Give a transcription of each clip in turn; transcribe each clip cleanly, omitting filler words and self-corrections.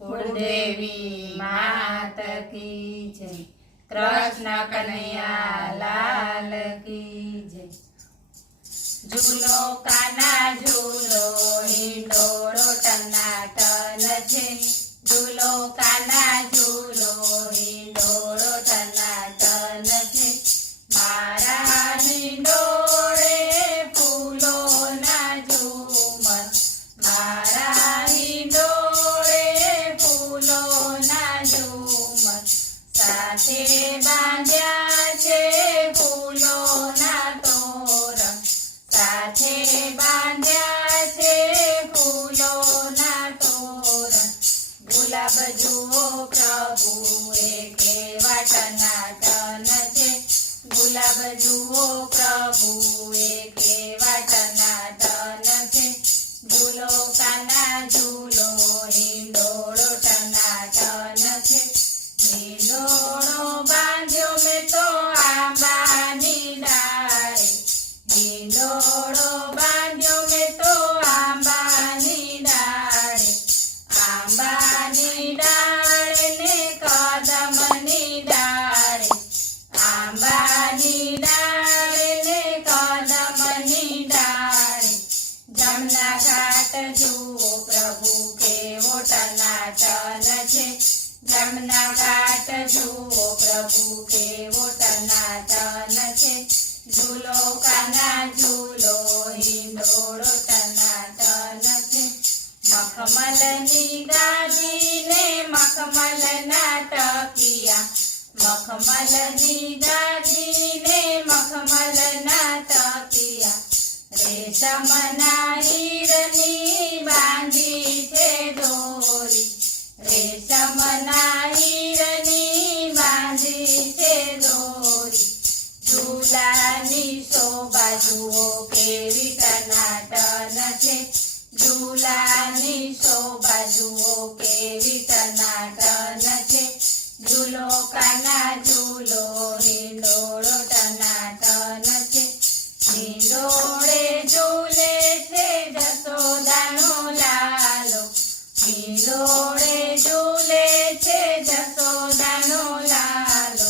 कुलदेवी मात की जय। कृष्ण कन्हैया लाल की जय। झूलो काना झूलो हिंडोळो टनाटन छे। झूलो काना झूलो हिंडोळो टनाटन छे। मारा हिंडोळे फूलोना झूमर। मारा हिंडोळे फूलोना झूमर। साथे बांध्या छे फूलोना तोरण। साथे बांध्या छे फूलोना तोरण। गुलाब जुओ प्रभु केवा टनाटन छे। गुलाब जुओ प्रभु केवा टनाटन छे। झूलो काना झूलो हिंडोळो टनाटन छे। हिंडोळो बांध्यो में तो आंबानी डाळे। हिंडोळो बांध्यो में तो आंबानी डाळे। आंबानी डाळे ने कदमनी डाळे। आंबानी डाळे ने कदमनी डाळे। जमना घाट जुओ प्रभु केवो टनाटन छे। जमना घाट जुओ प्रभु केवो टनाटन छे। झूलो काना झूलो हिंडोळो टनाटन छे। मखमलनी गादी ने मखमलना टकिया। मखमलनी गादी ने मखमलना टकिया। रेशमना हीरनी बांधी छे दोरी। रेशमना हीरनी बांधी छे दोरी। झूलानी शोभा जुओ केवी टनाटन छे। झूलानी शोभा जुओ केवी टनाटन छे। झूलो काना झूलो हिंडोळो टनाटन छे। हिंडोळे झूले छे जसोदानो लालो। हिंडोळे झूले छे जसोदानो लालो।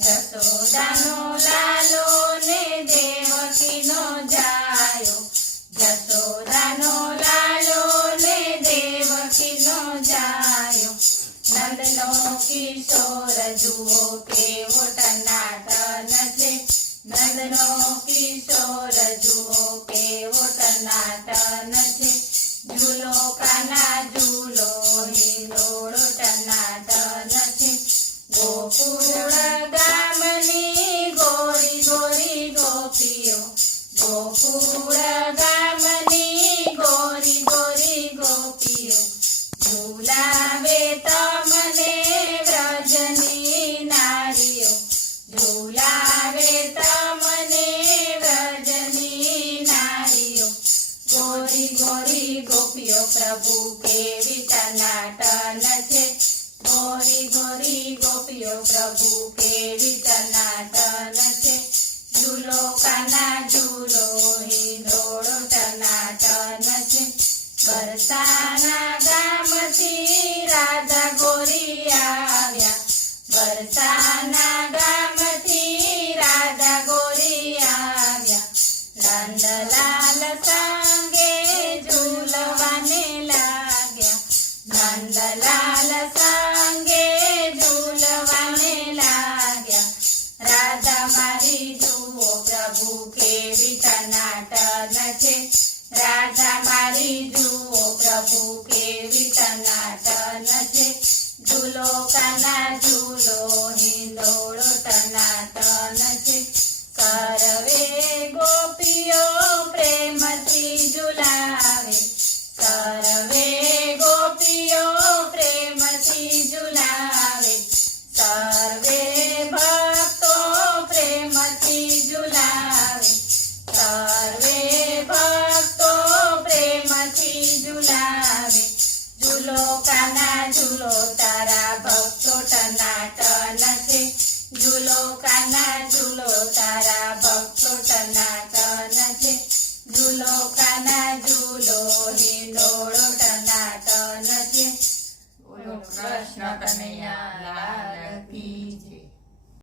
जसोदानो लालो ने देवकीनो जायो। जसोदानो लालो ने देवकीनो जायो। नंदनो किशोर जुओ केवो टनाटन छे। नंदनो किशोर जुओ केवो टनाटन छे। झूलो काना झूलो हिंडोळो टनाटन छे। गोकुळ गामनी गोरी गोरी गोपीओ। गोकुळ गामनी गोरी गोरी गोपीओ। झूलावे तमने व्रजनी नारीओ। झूलावे तमने व्रजनी नारीओ। गोरी गोरी गोपीओ प्रभु केवी टनाटन छे। गोरी गोरी गोपीओ प्रभु केवी टनाटन छे। झूलो काना झूलो हिंडोळो टनाटन छे। बरसाना गामथी राधा गोरी आव्या। बरसाना गामथी राधा गोरी आव्या। नंदलाल सांगे झूलवाने लाग्या। नंदलाल सांगे झूलवाने लाग्या। राधा मारी जुओ प्रभु केवी टनाटन छे। राधा मारी जुओ प्रभु केवी टनाटन छे। झूलो काना झूलो हिंडोळो टनाटन छे। करवे गोपीओ प्रेमथी झूलावे। करवे गोपीओ प्रेमथी झूलावे। सर्वे भक्तो प्रेमथी झूलावे। सर्वे भक्तो प्रेमथी झूलावे। झूलो काना झूलो तारा भक्तो टनाटन छे। झूलो काना झूलो तारा भक्तो टनाटन छे। झूलो काना झूलो हिंडोळो टनाटन छे। કૃષ્ણ કનૈયા લાલ